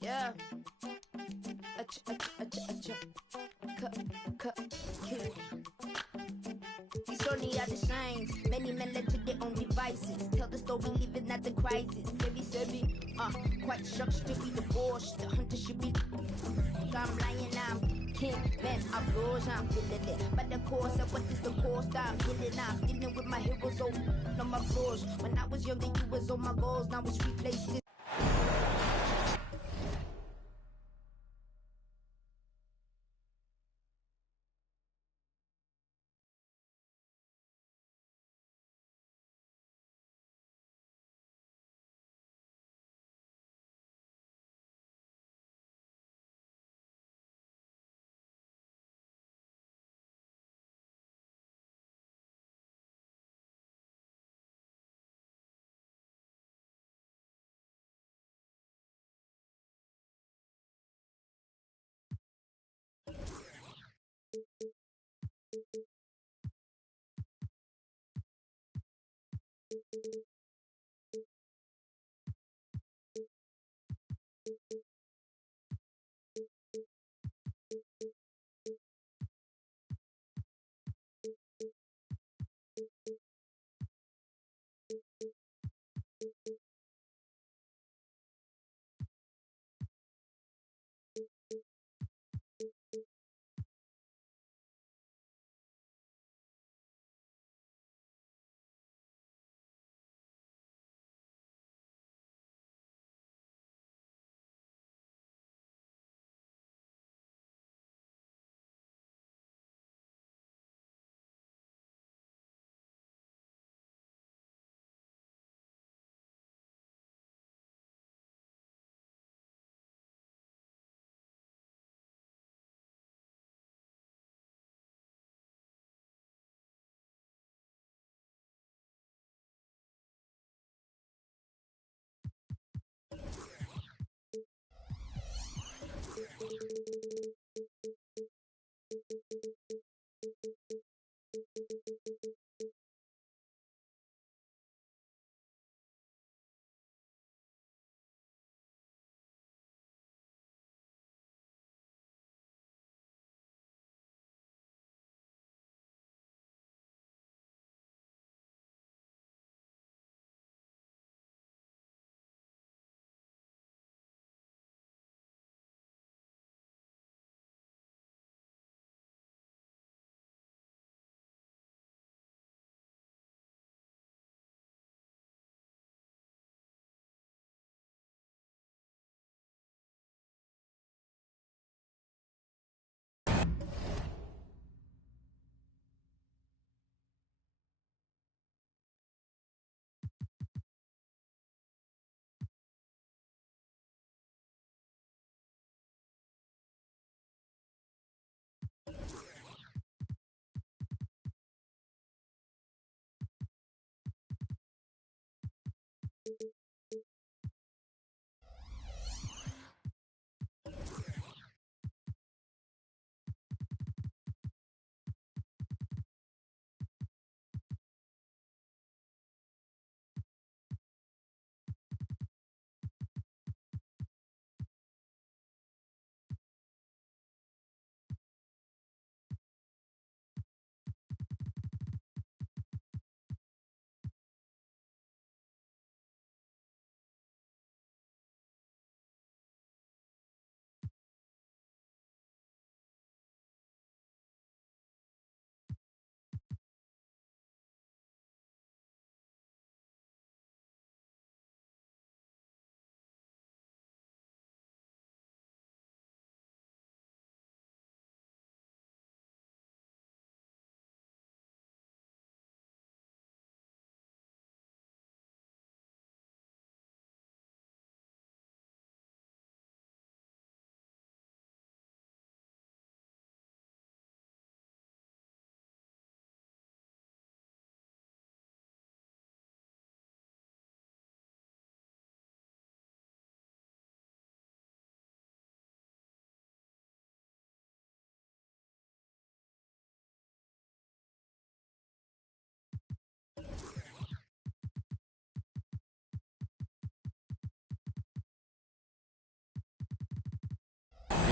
Yeah. Cut, cut, kill. These shorty are the shines. Many men led to their own devices. Tell the story, living at the crisis. Quite shocked to be divorced. The hunter should be. I'm lying, I'm king. Man, I rose, I'm feeling it. But the course of what is the cost? I'm dealing with my heroes on my floors. When I was younger, you was on my goals. Now it's replaced.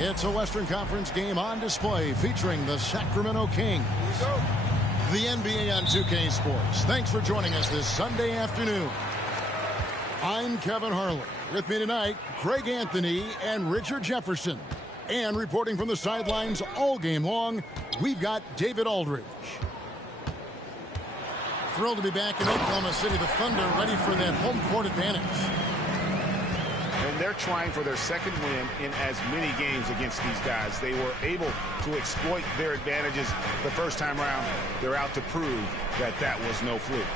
It's a Western Conference game on display featuring the Sacramento Kings. The NBA on 2K Sports. Thanks for joining us this Sunday afternoon. I'm Kevin Harlan. With me tonight, Greg Anthony and Richard Jefferson. And reporting from the sidelines all game long, we've got David Aldridge. Thrilled to be back in Oklahoma City. The Thunder ready for that home court advantage. And they're trying for their second win in as many games against these guys. They were able to exploit their advantages the first time around. They're out to prove that that was no fluke.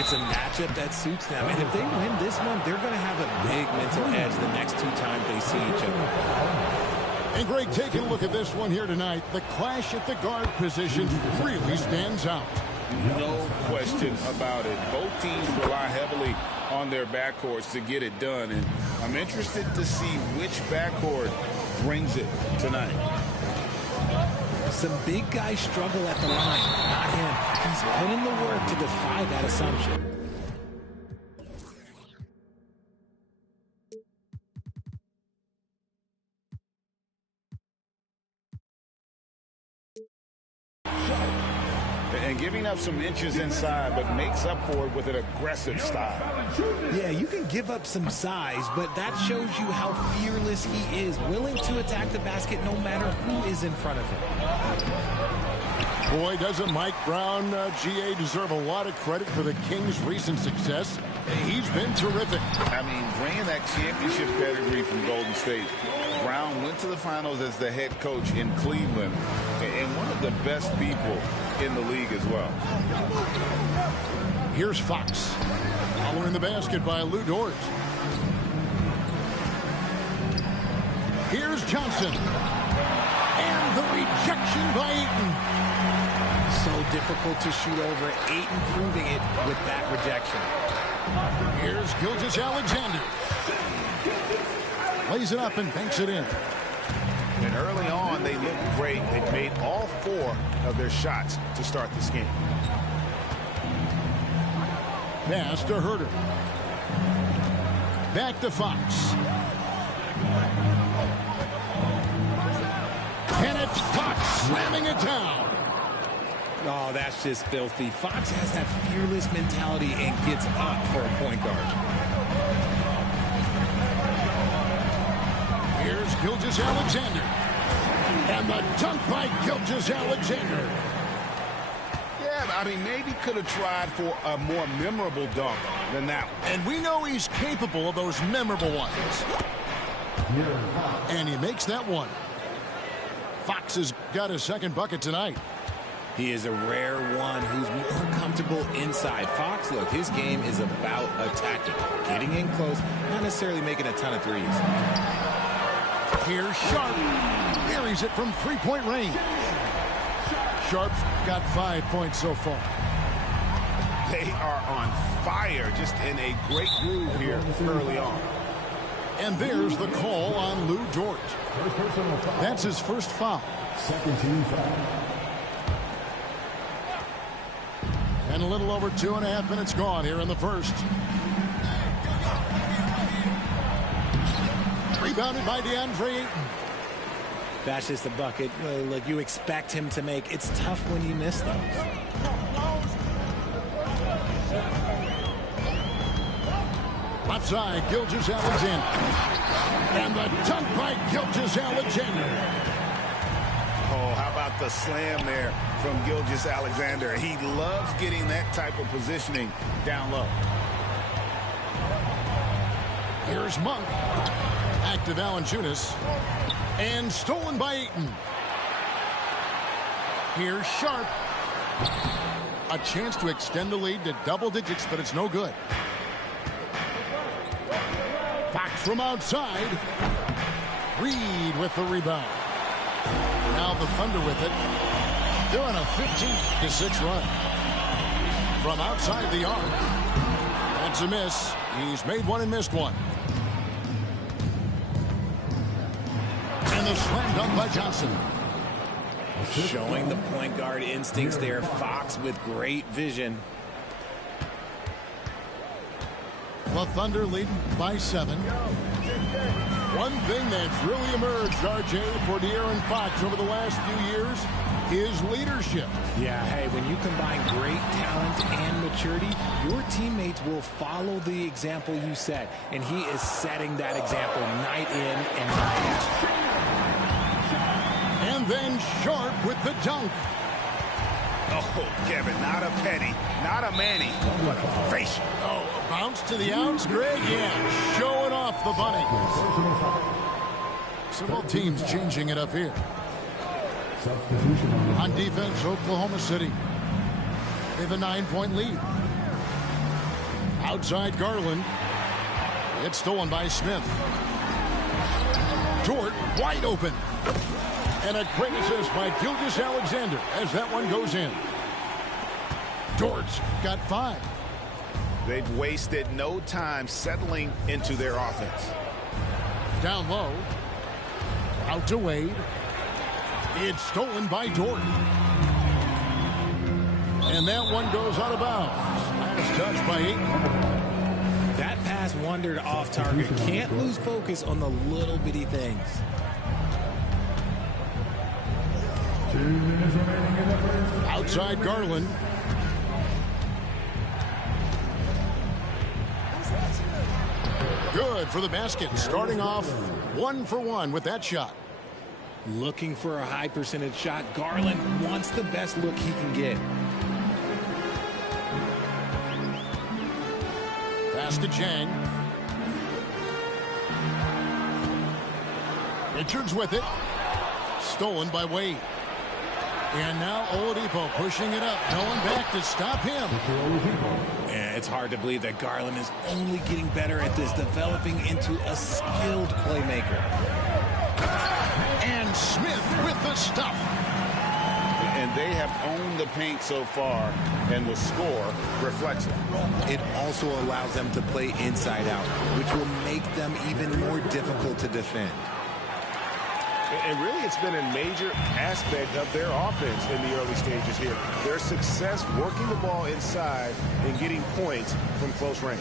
It's a matchup that suits them. And if they win this one, they're going to have a big mental edge the next two times they see each other. And Greg, taking a look at this one here tonight, the clash at the guard position really stands out. No question about it. Both teams rely heavily on their backcourts to get it done. And I'm interested to see which backcourt brings it tonight. Some big guys struggle at the line, not him. He's put in the work to defy that assumption. And giving up some inches inside, but makes up for it with an aggressive style. Yeah, you can give up some size, but that shows you how fearless he is, willing to attack the basket no matter who is in front of him. Boy, doesn't Mike Brown, GA, deserve a lot of credit for the Kings' recent success. He's been terrific. I mean, bringing that championship pedigree from Golden State. Brown went to the finals as the head coach in Cleveland, and one of the best people in the league as well. Here's Fox. Following the basket by Lou Dort. Here's Johnson. And the rejection by Ayton. So difficult to shoot over. Ayton proving it with that rejection. Here's Gilgeous-Alexander. Lays it up and banks it in. And early on, they looked great. They made all 4 of their shots to start this game. Pass to Herter. Back to Fox. And it's Fox slamming it down. Oh, that's just filthy. Fox has that fearless mentality and gets up for a point guard. Here's Gilgeous-Alexander. And the dunk by Gilgeous-Alexander. Yeah, I mean, maybe could have tried for a more memorable dunk than that one. And we know he's capable of those memorable ones. And he makes that one. Fox has got his second bucket tonight. He is a rare one who's more comfortable inside. Fox, look, his game is about attacking, getting in close, not necessarily making a ton of threes. Here's Sharp. Buries it from three-point range. Sharp's got 5 points so far. They are on fire, just in a great groove here early on. And there's the call on Lou Dort. That's his first foul. Second team foul. And a little over 2.5 minutes gone here in the first. Rebounded by DeAndre Ayton. That's just the bucket like you expect him to make. It's tough when you miss those. Left side, Gilgeous-Alexander. And the dunk by Gilgeous-Alexander. Oh, how about the slam there from Gilgeous-Alexander? He loves getting that type of positioning down low. Here's Monk. Active Valanciunas. And stolen by Ayton. Here's Sharp. A chance to extend the lead to double digits, but it's no good. Fox from outside. Reed with the rebound. Now the Thunder with it. They're on a 15-6 run. From outside the arc. That's a miss. He's made one and missed one. And the slam dunk by Johnson. Showing the point guard instincts there. Fox with great vision. The Thunder leading by 7. One thing that's really emerged, RJ, for De'Aaron Fox over the last few years is leadership. Yeah, hey, when you combine great talent and maturity, your teammates will follow the example you set, and he is setting that example night in and night out. And then Sharp with the dunk. Oh, Kevin, not a Petty, not a Manny, but a facial. Oh, a bounce to the outs, Greg. Yeah, showing off the bunny. Several teams changing it up here. On defense, Oklahoma City. They have a 9-point lead. Outside Garland. It's stolen by Smith. Dort wide open. And a great assist by Gilgeous-Alexander as that one goes in. Dort's got 5. They've wasted no time settling into their offense. Down low. Out to Wade. It's stolen by Dort. And that one goes out of bounds. Last touch by Ayton. That pass wandered off target. Can't lose focus on the little bitty things. 2 minutes remaining in the first. Outside Garland. Good for the basket. Starting off 1 for 1 with that shot. Looking for a high percentage shot. Garland wants the best look he can get. Pass to Chang. Richards with it. Stolen by Wade. And now Oladipo pushing it up. No one back to stop him. Yeah, it's hard to believe that Garland is only getting better at this, developing into a skilled playmaker. And Smith with the stuff. And they have owned the paint so far, and the score reflects it. It also allows them to play inside out, which will make them even more difficult to defend. And really, it's been a major aspect of their offense in the early stages here. Their success working the ball inside and getting points from close range.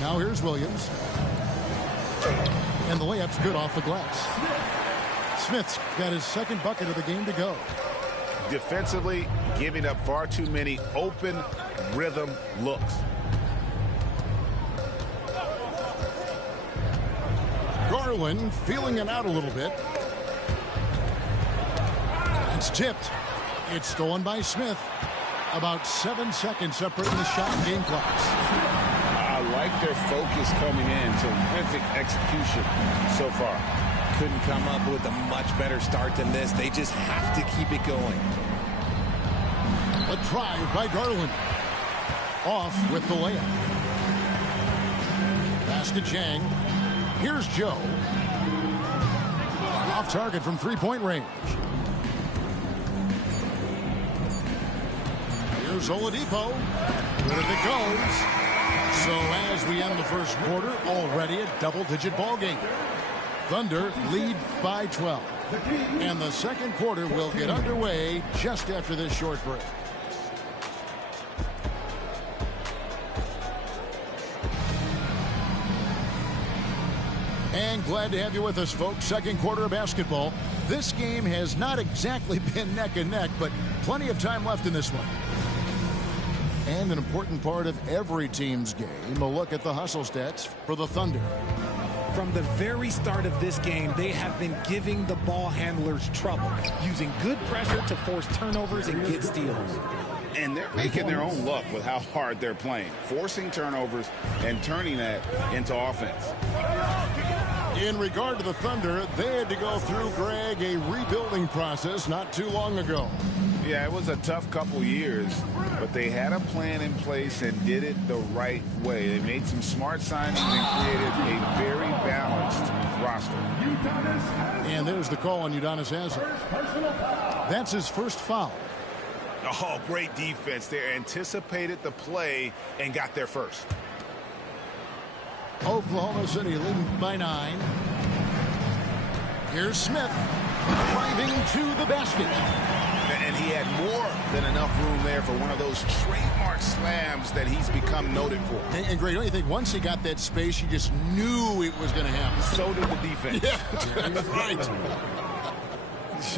Now here's Williams. And the layup's good off the glass. Smith's got his second bucket of the game to go. Defensively, giving up far too many open rhythm looks. Garland feeling it out a little bit. It's tipped. It's stolen by Smith. About 7 seconds separating the shot and game clocks. I like their focus coming in. Terrific execution so far. Couldn't come up with a much better start than this. They just have to keep it going. A drive by Garland. Off with the layup. Pass to Chang. Here's Joe. Off target from three-point range. Here's Oladipo. Good as it goes. So as we end the first quarter, already a double-digit ball game. Thunder lead by 12. And the second quarter will get underway just after this short break. And glad to have you with us, folks. Second quarter of basketball. This game has not exactly been neck and neck, but plenty of time left in this one. And an important part of every team's game, a look at the hustle stats for the Thunder. From the very start of this game, they have been giving the ball handlers trouble, using good pressure to force turnovers and get steals. And they're making their own luck with how hard they're playing, forcing turnovers and turning that into offense. In regard to the Thunder, they had to go through, Greg, a rebuilding process not too long ago. Yeah, it was a tough couple years, but they had a plan in place and did it the right way. They made some smart signings and created a very balanced roster. And there's the call on Udonis Haslem. That's his first foul. Oh, great defense. They anticipated the play and got there first. Oklahoma City leading by 9. Here's Smith driving to the basket. And And he had more than enough room there for one of those trademark slams that he's become noted for. And Greg, don't you think once he got that space, you just knew it was going to happen? So did the defense. Yeah, that's right.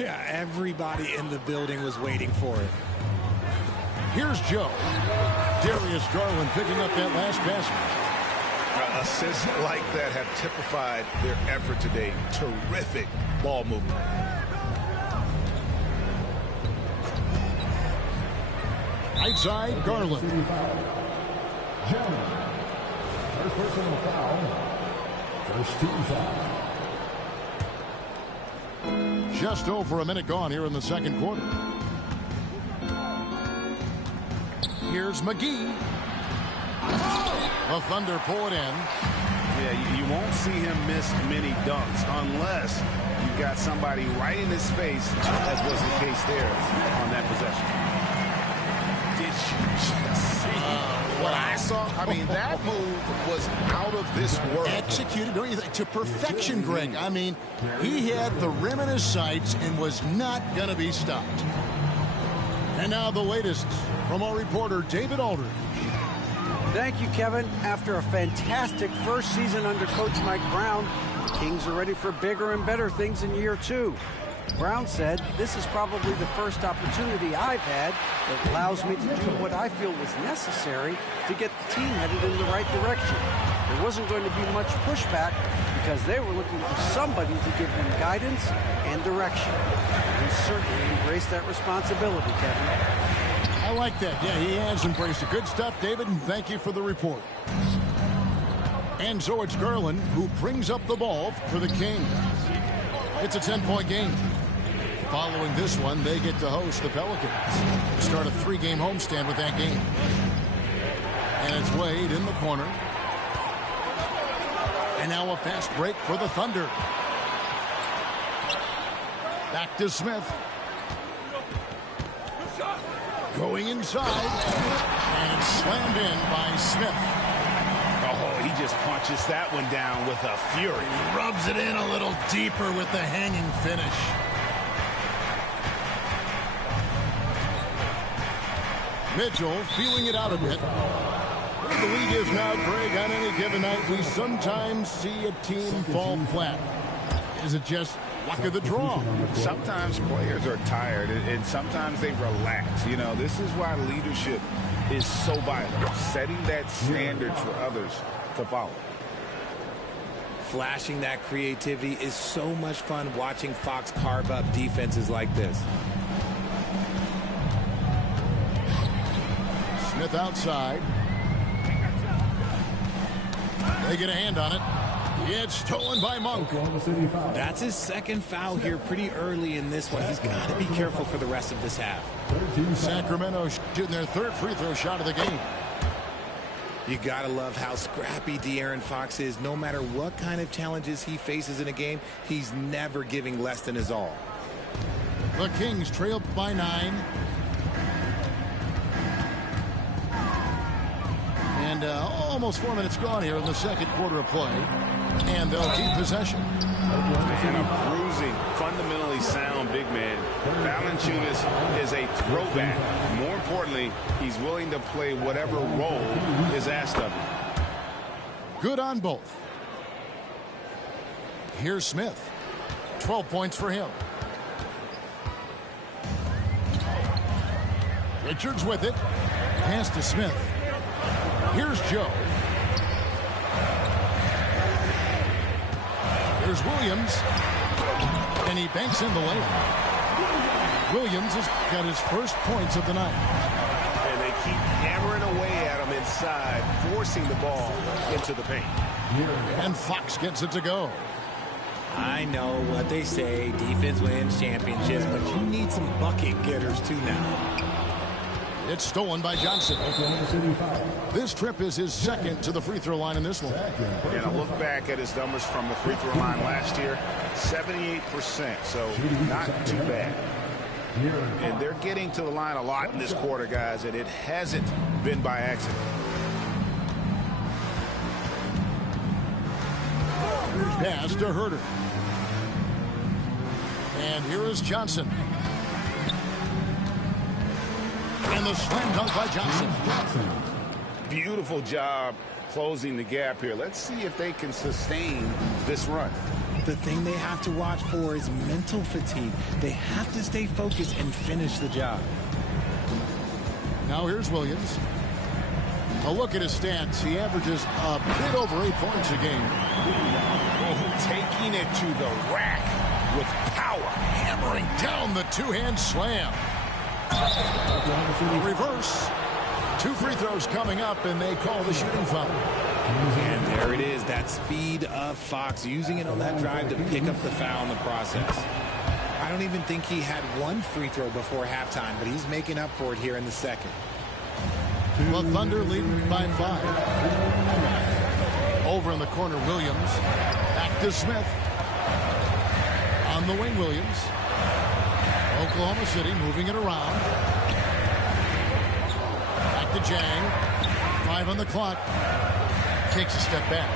Yeah, everybody in the building was waiting for it. Here's Joe. Darius Garland picking up that last basket. Assists like that have typified their effort today. Terrific ball movement. Right side, Garland. Gentlemen, first personal foul. First team foul. Just over a minute gone here in the second quarter. Here's McGee. The Thunder pull it in. Yeah, you won't see him miss many dunks unless you've got somebody right in his face, as was the case there on that possession. Did you just see what I saw? I mean, that move was out of this world. Executed, don't you think, to perfection, Greg. I mean, he had the rim in his sights and was not going to be stopped. And now the latest from our reporter, David Aldridge. Thank you, Kevin. After a fantastic first season under Coach Mike Brown, Kings are ready for bigger and better things in year 2. Brown said, "This is probably the first opportunity I've had that allows me to do what I feel was necessary to get the team headed in the right direction." There wasn't going to be much pushback because they were looking for somebody to give them guidance and direction. He certainly embraced that responsibility, Kevin. I like that. Yeah, he has embraced it. Good stuff, David, and thank you for the report. And so it's Garland who brings up the ball for the Kings. It's a 10-point game. Following this one, they get to host the Pelicans. Start a 3-game homestand with that game. And it's Wade in the corner. And now a fast break for the Thunder. Back to Smith. Going inside, and it's slammed in by Smith. Oh, he just punches that one down with a fury. Rubs it in a little deeper with the hanging finish. Mitchell feeling it out a bit. The league is now, Greg, on any given night, we sometimes see a team fall flat. Is it just luck of the draw? Sometimes players are tired, and sometimes they relax. You know, this is why leadership is so vital, setting that standard for others to follow. Flashing that creativity is so much fun watching Fox carve up defenses like this. Smith outside. They get a hand on it. It's stolen by Monk. That's his second foul here pretty early in this one. He's got to be careful for the rest of this half. Sacramento shooting their third free throw shot of the game. You got to love how scrappy De'Aaron Fox is. No matter what kind of challenges he faces in a game, he's never giving less than his all. The Kings trailed by 9. And almost 4 minutes gone here in the second quarter of play. And they'll keep possession. And a bruising, fundamentally sound big man. Valanciunas is a throwback. More importantly, he's willing to play whatever role is asked of him. Good on both. Here's Smith. 12 points for him. Richards with it. Pass to Smith. Here's Joe. Here's Williams. And he banks in the layup. Williams has got his first points of the night. And they keep hammering away at him inside, forcing the ball into the paint. And Fox gets it to go. I know what they say, defense wins championships, but you need some bucket getters too now. It's stolen by Johnson. This trip is his second to the free throw line in this one. And a look back at his numbers from the free throw line last year, 78%, so not too bad. And they're getting to the line a lot in this quarter, guys, and it hasn't been by accident. Pass to Herter. And here is Johnson. And the slam dunk by Johnson. Beautiful job closing the gap here. Let's see if they can sustain this run. The thing they have to watch for is mental fatigue. They have to stay focused and finish the job. Now here's Williams. A look at his stats. He averages a bit over 8 points a game. Taking it to the rack with power. Hammering down the two-hand slam. Reverse. 2 free throws coming up, and they call the shooting foul. And there it is, that speed of Fox, using it on that drive to pick up the foul in the process. I don't even think he had 1 free throw before halftime, but he's making up for it here in the second. The Thunder lead by 5. Over in the corner, Williams. Back to Smith. On the wing, Williams. Oklahoma City moving it around. Back to Jang. 5 on the clock. Takes a step back.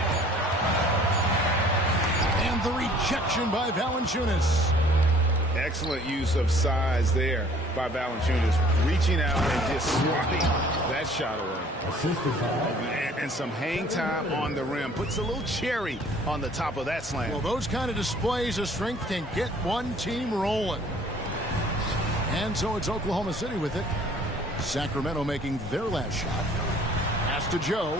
And the rejection by Valanciunas. Excellent use of size there by Valanciunas, reaching out and just swatting that shot away. And some hang time on the rim. Puts a little cherry on the top of that slam. Well, those kind of displays of strength can get one team rolling. And so it's Oklahoma City with it. Sacramento making their last shot. Pass to Joe.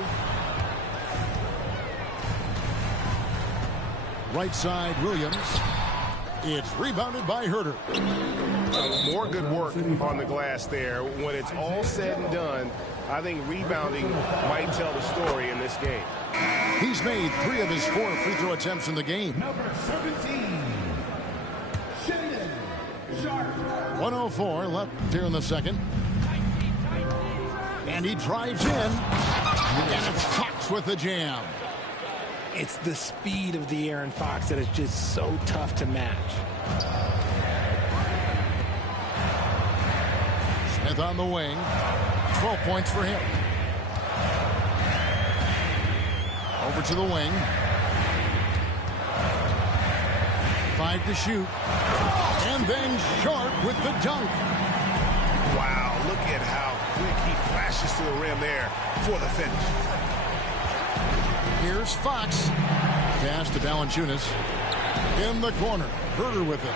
Right side, Williams. It's rebounded by Herter. More good work on the glass there. When it's all said and done, I think rebounding might tell the story in this game. He's made 3 of his 4 free throw attempts in the game. Number 17, Shaedon Sharpe. 1:04 left here in the second. And he drives in. And it's Fox with the jam. It's the speed of the Aaron Fox that is just so tough to match. Smith on the wing. 12 points for him. Over to the wing. 5 to shoot. And then Sharpe with the dunk. Wow, look at how quick he flashes to the rim there for the finish. Here's Fox. Pass to Valanciunas. In the corner. Herter with it.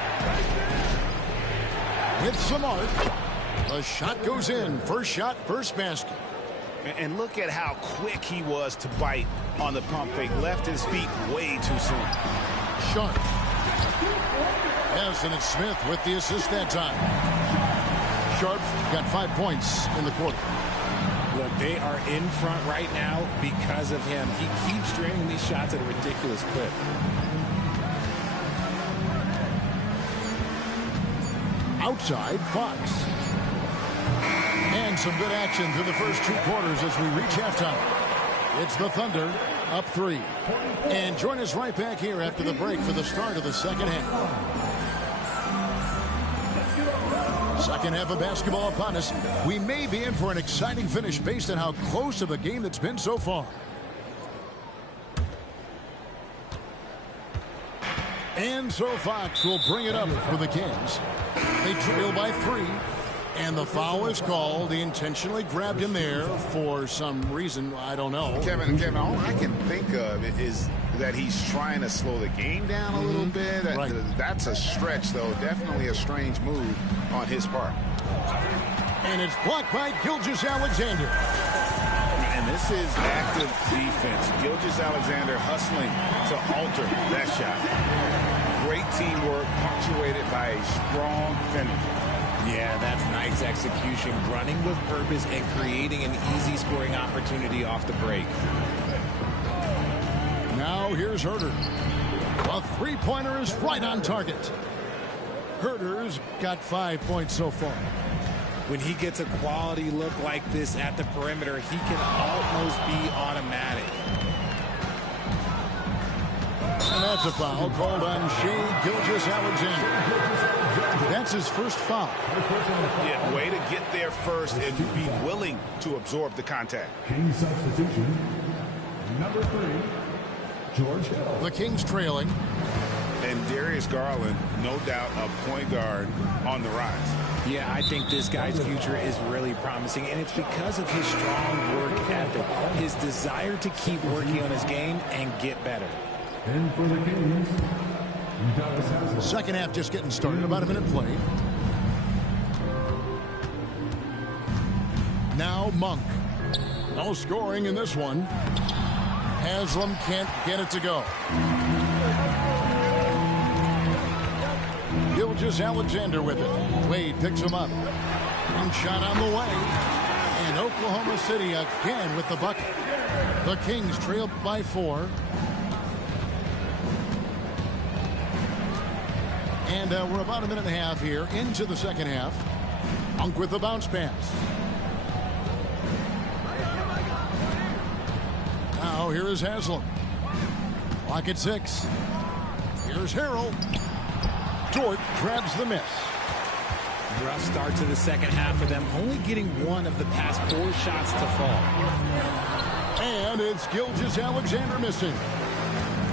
With some arc. The shot goes in. First shot, first basket. And look at how quick he was to bite on the pump fake. Left his feet way too soon. Sharpe. Yes, and it's Smith with the assist that time. Sharpe got 5 points in the quarter. Look, they are in front right now because of him. He keeps draining these shots at a ridiculous clip. Outside, Fox. And some good action through the first 2 quarters as we reach halftime. It's the Thunder up 3. And join us right back here after the break for the start of the second half. Second half of basketball upon us. We may be in for an exciting finish based on how close of a game that's been so far. And so Fox will bring it up for the Kings. They trail by 3. And the foul is called. He intentionally grabbed him there for some reason. I don't know. Kevin, all I can think of is that he's trying to slow the game down a little bit. Right. That's a stretch, though. Definitely a strange move on his part. And it's blocked by Gilgeous-Alexander. And this is active defense. Gilgeous-Alexander hustling to alter that shot. Great teamwork punctuated by a strong finish. Yeah, that's nice execution, running with purpose and creating an easy scoring opportunity off the break. Now here's Herter. A 3-pointer is right on target. Herter's got 5 points so far. When he gets a quality look like this at the perimeter, he can almost be automatic. And that's a foul called on Shai Gilgeous-Alexander. That's his first foul. Yeah, way to get there first and be willing to absorb the contact. Kings substitution, number 3, George Hill. The Kings trailing. And Darius Garland, no doubt a point guard on the rise. Yeah, I think this guy's future is really promising, and it's because of his strong work ethic, his desire to keep working on his game and get better. And for the Kings, Udonis Haslem. Second half just getting started, about a minute played. Now Monk. No scoring in this one. Haslem can't get it to go. Gilgeous-Alexander with it. Wade picks him up. One shot on the way. And Oklahoma City again with the bucket. The Kings trail by 4. And we're about a minute and a half here into the second half. Monk with the bounce pass. Now here is Haslem. Clock at 6. Here's Harrell. Dort grabs the miss. Rough start to the second half for them, only getting one of the past 4 shots to fall. And it's Gilgeous-Alexander missing.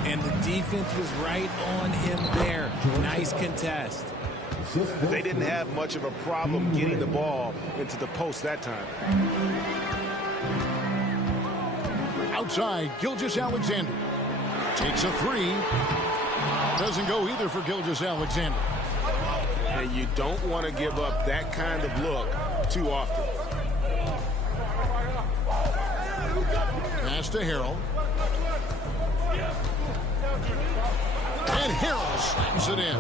And the defense was right on him there. Nice contest. They didn't have much of a problem getting the ball into the post that time. Outside, Gilgeous-Alexander takes a 3. Doesn't go either for Gilgeous-Alexander. And you don't want to give up that kind of look too often. Pass to Harrell. And Harrell slams it in.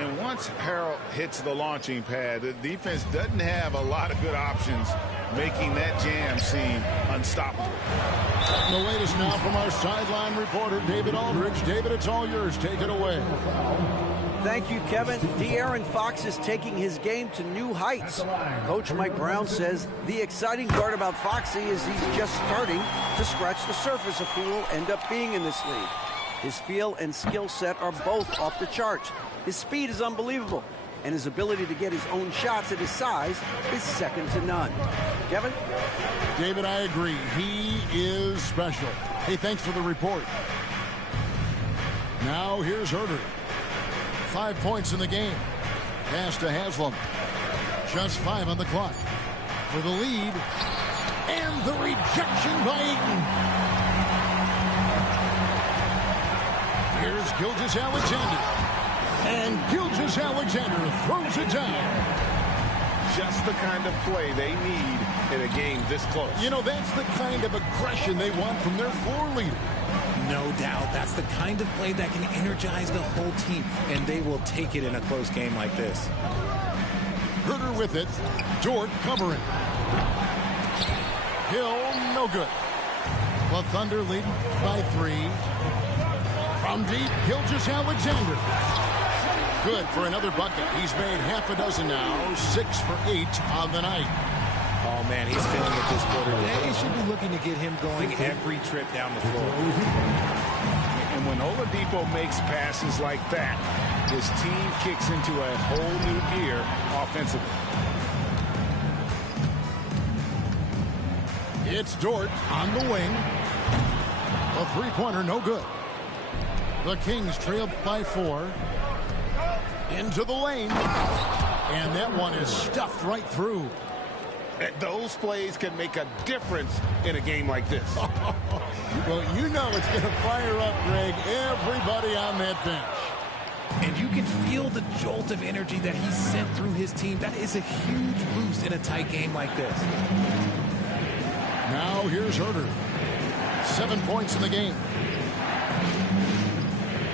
And once Harrell hits the launching pad, the defense doesn't have a lot of good options, making that jam seem unstoppable. The latest now from our sideline reporter, David Aldridge. David, it's all yours. Take it away. Thank you, Kevin. De'Aaron Fox is taking his game to new heights. Coach Mike Brown says the exciting part about Foxy is he's just starting to scratch the surface of who will end up being in this league. His feel and skill set are both off the charts. His speed is unbelievable, and his ability to get his own shots at his size is second to none. Kevin? David, I agree. He is special. Hey, thanks for the report. Now here's Herder. 5 points in the game. Pass to Haslem. Just 5 on the clock. For the lead. And the rejection by Ayton. Here's Gilgeous-Alexander. And Gilgeous-Alexander throws it down. Just the kind of play they need in a game this close. You know, that's the kind of aggression they want from their floor leader. No doubt. That's the kind of play that can energize the whole team, and they will take it in a close game like this. Herder with it. Dort covering. Hill, no good. The Thunder lead by 3. From deep, Gilgeous-Alexander. Good for another bucket. He's made half a dozen now. 6 for 8 on the night. Oh, man, he's feeling it this quarter. They should be looking to get him going every trip down the floor. And when Oladipo makes passes like that, his team kicks into a whole new gear offensively. It's Dort on the wing. A three-pointer, no good. The Kings trail by 4. Into the lane. And that one is stuffed right through. Those plays can make a difference in a game like this. Well, you know it's going to fire up, Greg, everybody on that bench. And you can feel the jolt of energy that he sent through his team. That is a huge boost in a tight game like this. Now here's Herder. 7 points in the game.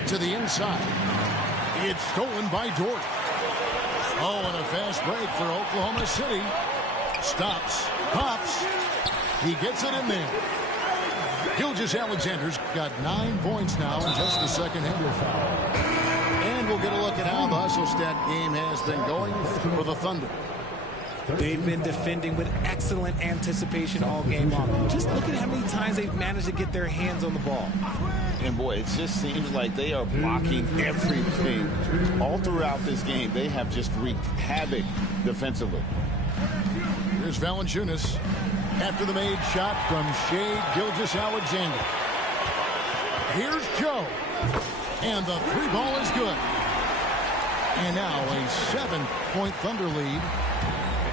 To the inside. It's stolen by Dort. Oh, and a fast break for Oklahoma City. Stops, pops. He gets it in there. Gilgeous-Alexander's got 9 points now in just the second half. And we'll get a look at how the hustle stat game has been going for the Thunder. They've been defending with excellent anticipation all game long. Just look at how many times they've managed to get their hands on the ball. And boy, it just seems like they are blocking everything. All throughout this game, they have just wreaked havoc defensively. Here's Valanciunas after the made shot from Shai Gilgeous-Alexander. Here's Joe. And the 3 ball is good. And now a 7-point Thunder lead.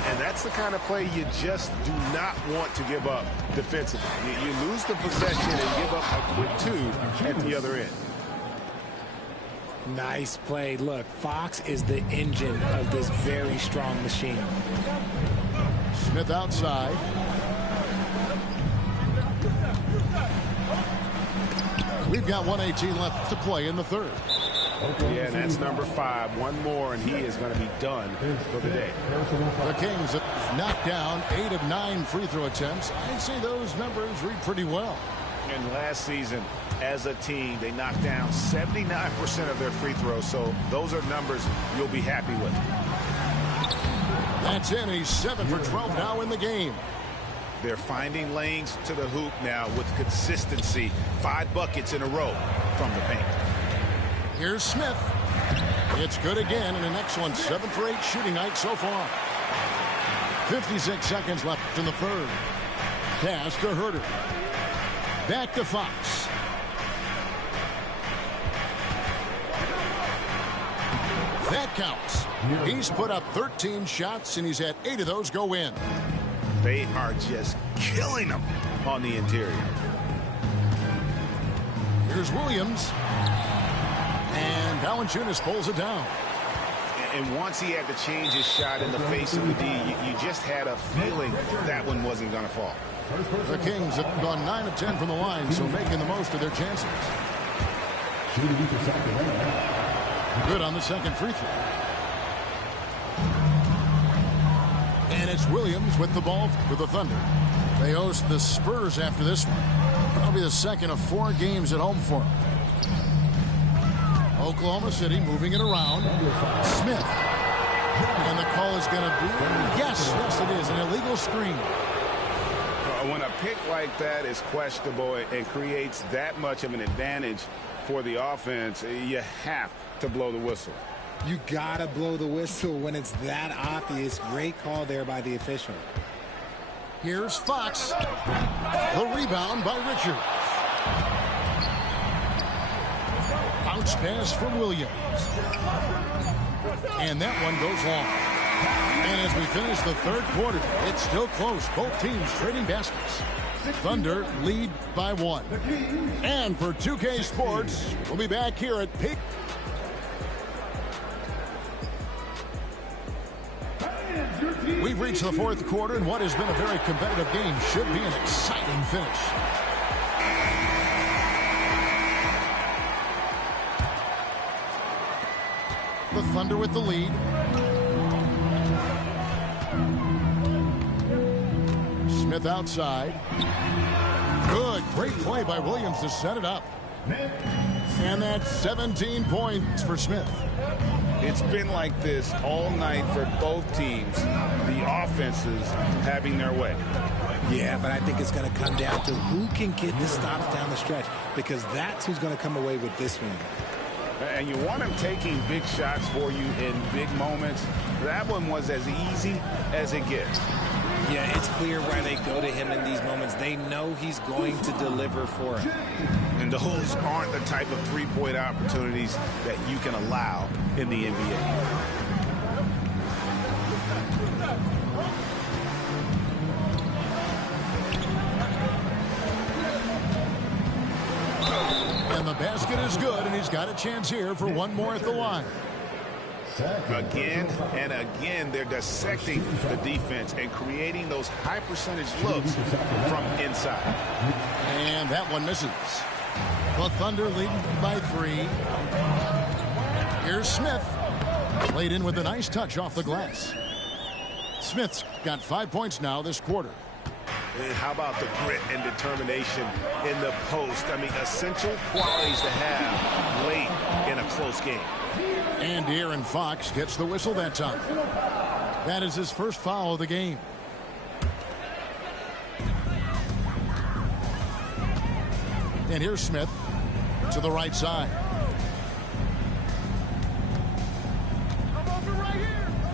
And that's the kind of play you just do not want to give up defensively. You lose the possession and give up a quick 2 at the other end. Nice play. Look, Fox is the engine of this very strong machine. Smith outside. We've got 1:18 left to play in the third. Yeah, and that's number 5. One more, and he is going to be done for the day. The Kings have knocked down 8 of 9 free throw attempts. I'd say those numbers read pretty well. And last season, as a team, they knocked down 79% of their free throws, so those are numbers you'll be happy with. That's in. He's 7 for 12 now in the game. They're finding lanes to the hoop now with consistency. 5 buckets in a row from the paint. Here's Smith. It's good again, and an excellent 7 for 8 shooting night so far. 56 seconds left in the third. Pass to Herter. Back to Fox. That counts. He's put up 13 shots, and he's had 8 of those go in. They are just killing them on the interior. Here's Williams. And Valanciunas pulls it down. And once he had to change his shot in the face of the D, you just had a feeling that one wasn't going to fall. The Kings have gone 9 of 10 from the line, so making the most of their chances. Good on the second free throw. And it's Williams with the ball for the Thunder. They host the Spurs after this one. That'll be the second of 4 games at home for them. Oklahoma City moving it around. Smith. And the call is going to be, yes, it is, an illegal screen. When a pick like that is questionable and creates that much of an advantage for the offense, you have to blow the whistle. You got to blow the whistle when it's that obvious. Great call there by the official. Here's Fox. The rebound by Richards. Bounce pass from Williams. And that one goes long. And as we finish the third quarter, it's still close. Both teams trading baskets. Thunder lead by 1. And for 2K Sports, we'll be back here at Peak. We've reached the fourth quarter, and what has been a very competitive game should be an exciting finish. The Thunder with the lead. Smith outside. Good, great play by Williams to set it up. And that's 17 points for Smith. It's been like this all night for both teams. The offenses having their way. Yeah, but I think it's going to come down to who can get the stops down the stretch, because that's who's going to come away with this win. And you want him taking big shots for you in big moments. That one was as easy as it gets. Yeah, it's clear why they go to him in these moments. They know he's going to deliver for them. And those aren't the type of three-point opportunities that you can allow in the NBA. And the basket is good, and he's got a chance here for one more at the line. Again and again, they're dissecting the defense and creating those high percentage looks from inside. And that one misses. The Thunder leading by 3. Here's Smith. Played in with a nice touch off the glass. Smith's got 5 points now this quarter. And how about the grit and determination in the post? I mean, essential qualities to have late in a close game. And De'Aaron Fox gets the whistle that time. That is his first foul of the game. And here's Smith to the right side.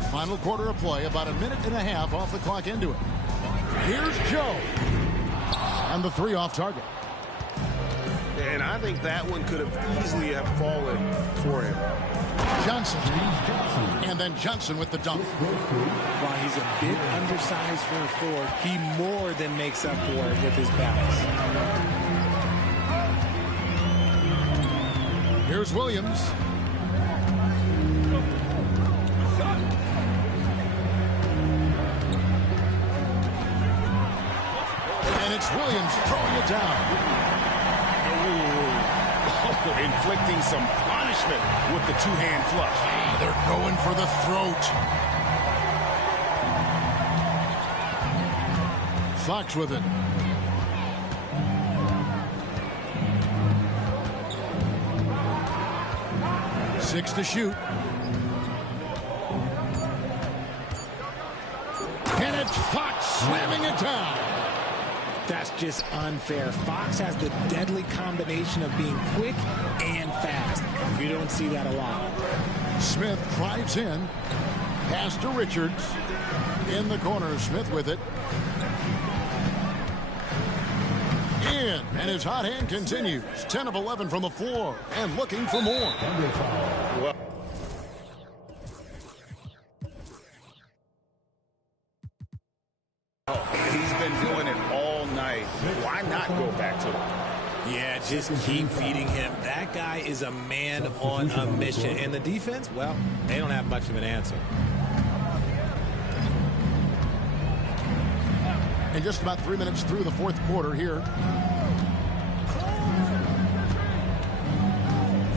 Final quarter of play, about a minute and a half off the clock into it. Here's Joe. And the 3 off target. And I think that one could have easily have fallen for him. Johnson. And then Johnson with the dunk. While he's a bit undersized for a forward, he more than makes up for it with his balance. Here's Williams. And it's Williams throwing it down. Inflicting some punishment with the two-hand flush. They're going for the throat. Fox with it. Six to shoot. And it's Fox slamming it down. That's just unfair. Fox has the deadly combination of being quick and fast. You don't see that a lot. Smith drives in. Pass to Richards. In the corner, Smith with it. In, and his hot hand continues. 10 of 11 from the floor, and looking for more. Well, he's been doing it all night. Why not go back to it? Yeah, just keep feeding him. That guy is a man on a mission. And the defense, well, they don't have much of an answer. And just about 3 minutes through the fourth quarter here.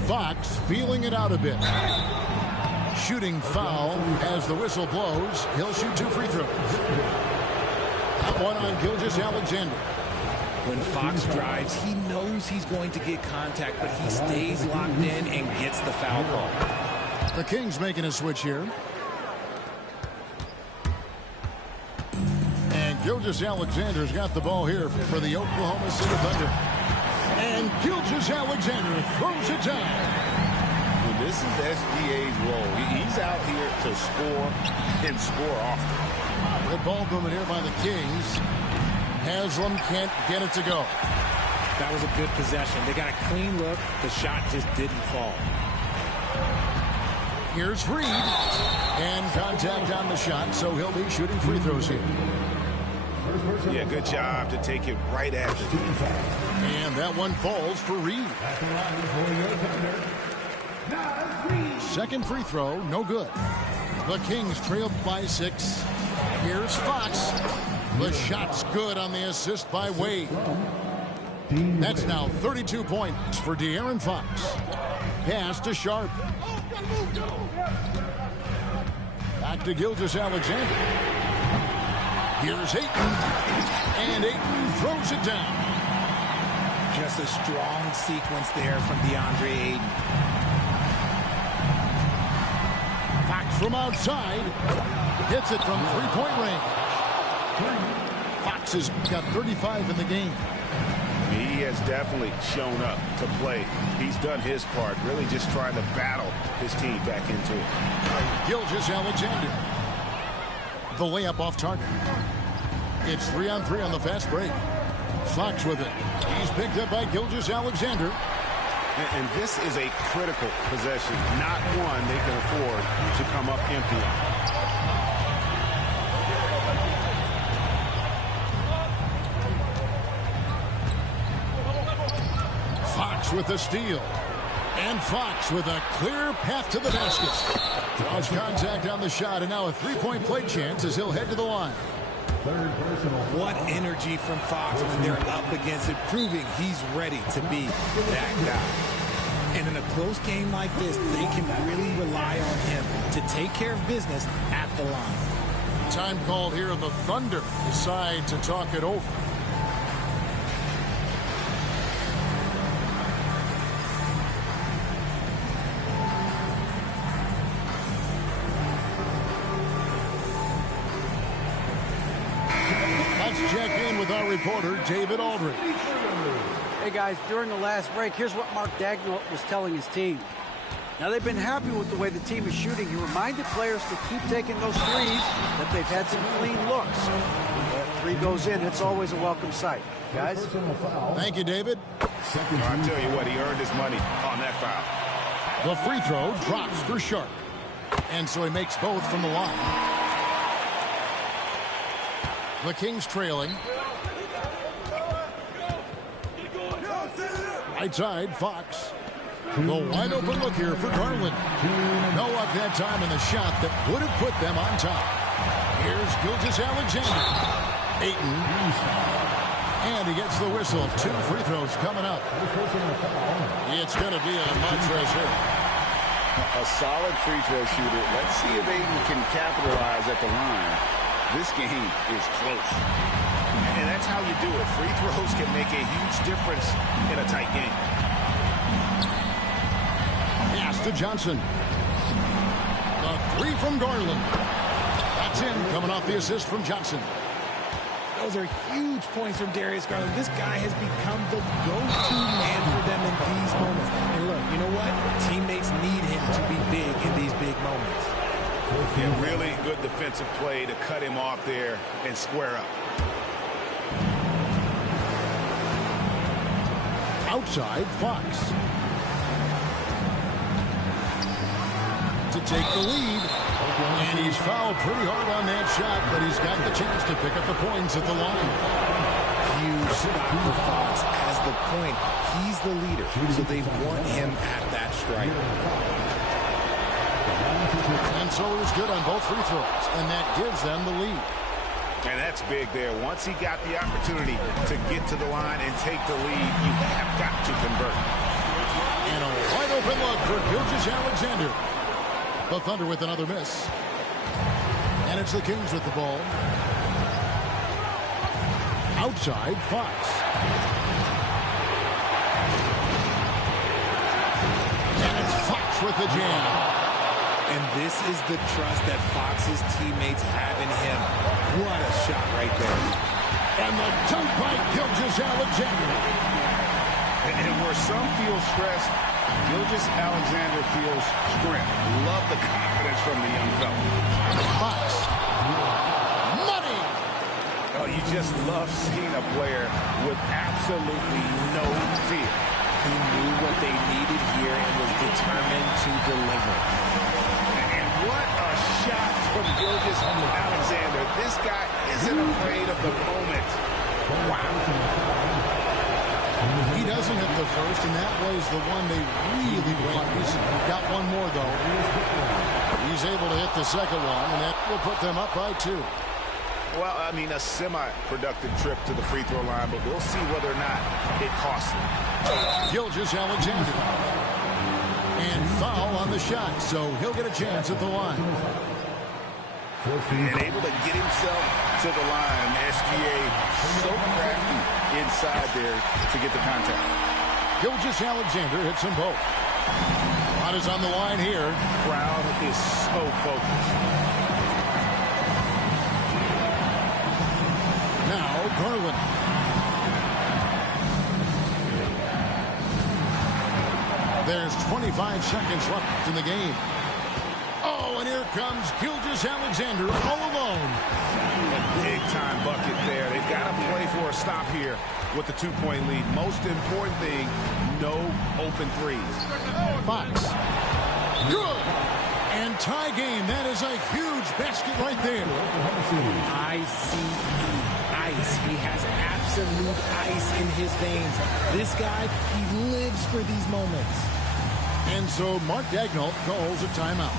Fox feeling it out a bit. Shooting foul as the whistle blows. He'll shoot 2 free throws. One on Gilgeous-Alexander. When Fox drives, he knows he's going to get contact, but he stays locked in and gets the foul call. The Kings making a switch here. And Gilgeous-Alexander's got the ball here for the Oklahoma City Thunder. And Gilgeous-Alexander throws it down. Well, this is SGA's role. He's out here to score and score often. Red ball movement here by the Kings. Haslam can't get it to go. That was a good possession. They got a clean look. The shot just didn't fall. Here's Reed. And contact on the shot, so he'll be shooting free throws here. Yeah, good job to take it right at the And that one falls for Reed. Second free throw, no good. The Kings trailed by 6. Here's Fox. The shot's good on the assist by Wade. That's now 32 points for De'Aaron Fox. Pass to Sharp. Back to Gilgeous-Alexander. Here's Ayton. And Ayton throws it down. Just a strong sequence there from DeAndre Ayton. Fox from outside. Hits it from three-point range. Fox has got 35 in the game. He has definitely shown up to play. He's done his part, really just trying to battle his team back into it. Gilgeous-Alexander. The layup off target. It's 3-on-3 on the fast break. Fox with it. He's picked up by Gilgeous-Alexander. And this is a critical possession, not one they can afford to come up empty on. Fox with the steal. And Fox with a clear path to the basket. Draws contact on the shot, and now a three-point play chance as he'll head to the line. What energy from Fox when they're up against it, proving he's ready to be that guy. And in a close game like this, they can really rely on him to take care of business at the line. Time called here, and the Thunder decide to talk it over. Let's check in with our reporter, David Aldridge. Hey, guys, during the last break, here's what Mark Daigneault was telling his team. Now, they've been happy with the way the team is shooting. He reminded players to keep taking those threes, that they've had some clean looks. That three goes in, it's always a welcome sight. Guys? Thank you, David. I'll tell you what, he earned his money on that foul. The free throw drops for Sharp. And so he makes both from the line. The Kings trailing. Right side, Fox. The wide open look here for Garland. No luck that time in the shot that would have put them on top. Here's Gilgeous-Alexander. Ayton. And he gets the whistle. 2 free throws coming up. It's going to be a Montrezl. A solid free throw shooter. Let's see if Ayton can capitalize at the line. This game is close. And that's how you do it. Free throws can make a huge difference in a tight game. Pass to Johnson. The three from Garland. That's in, coming off the assist from Johnson. Those are huge points from Darius Garland. This guy has become the go-to man for them in these moments. And look, you know what? Teammates need him to be big in these big moments. Yeah, really good defensive play to cut him off there and square up. Outside, Fox. To take the lead. And he's fouled pretty hard on that shot, but he's got the chance to pick up the points at the line. Huge spot for Fox as the point. He's the leader, so they want him at that strike. And so it was good on both free throws, and that gives them the lead. And that's big there. Once he got the opportunity to get to the line and take the lead, you have got to convert. And a wide open look for Gilgeous-Alexander. The Thunder with another miss. And it's the Kings with the ball. Outside, Fox. And it's Fox with the jam. And this is the trust that Fox's teammates have in him. What a shot right there. And the dunk by Gilgeous-Alexander. And where some feel stressed, Gilgeous-Alexander feels strength. Love the confidence from the young fella. Fox. Money. Oh, you just love seeing a player with absolutely no fear. He knew what they needed here and was determined to deliver. And what a shot from Gilgeous-Alexander. This guy isn't afraid of the moment. Wow. He doesn't hit the first, and that was the one they really want. He's got one more, though. He's able to hit the second one, and that will put them up by 2. Well, I mean, a semi-productive trip to the free throw line, but we'll see whether or not it costs him. Gilgeous-Alexander. And foul on the shot, so he'll get a chance at the line. And able to get himself to the line. SGA so crafty inside there to get the contact. Gilgeous-Alexander hits them both. Shot is on the line here. Crowd is so focused. Now Garland. There's 25 seconds left in the game. Oh, and here comes Gilgeous-Alexander all alone. A big-time bucket there. They've got to play for a stop here with the 2-point lead. Most important thing, no open threes. Fox. Good. And tie game. That is a huge basket right there. ICE. Ice. He has absolute ice in his veins. This guy, he lives for these moments. And so Mark Daigneault calls a timeout.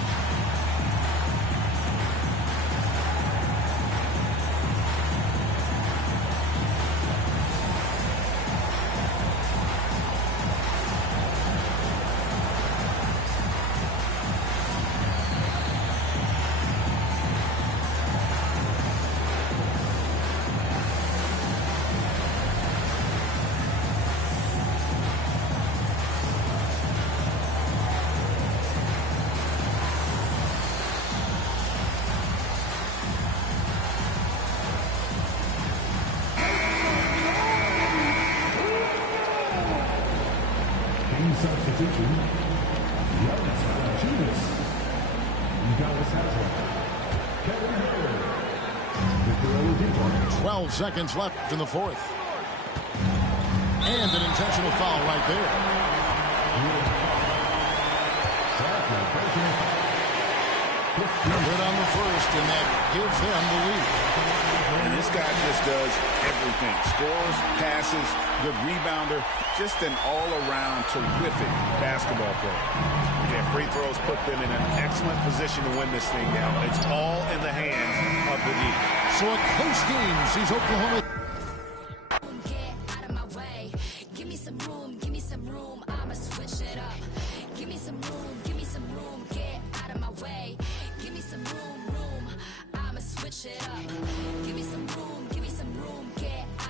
12 seconds left in the fourth. And an intentional foul right there. Good on the first, and that gives them the lead. And this guy just does everything. Scores, passes, good rebounder, just an all-around terrific basketball player. Yeah, free throws put them in an excellent position to win this thing now. It's all in the hands of the D. So a close game sees Oklahoma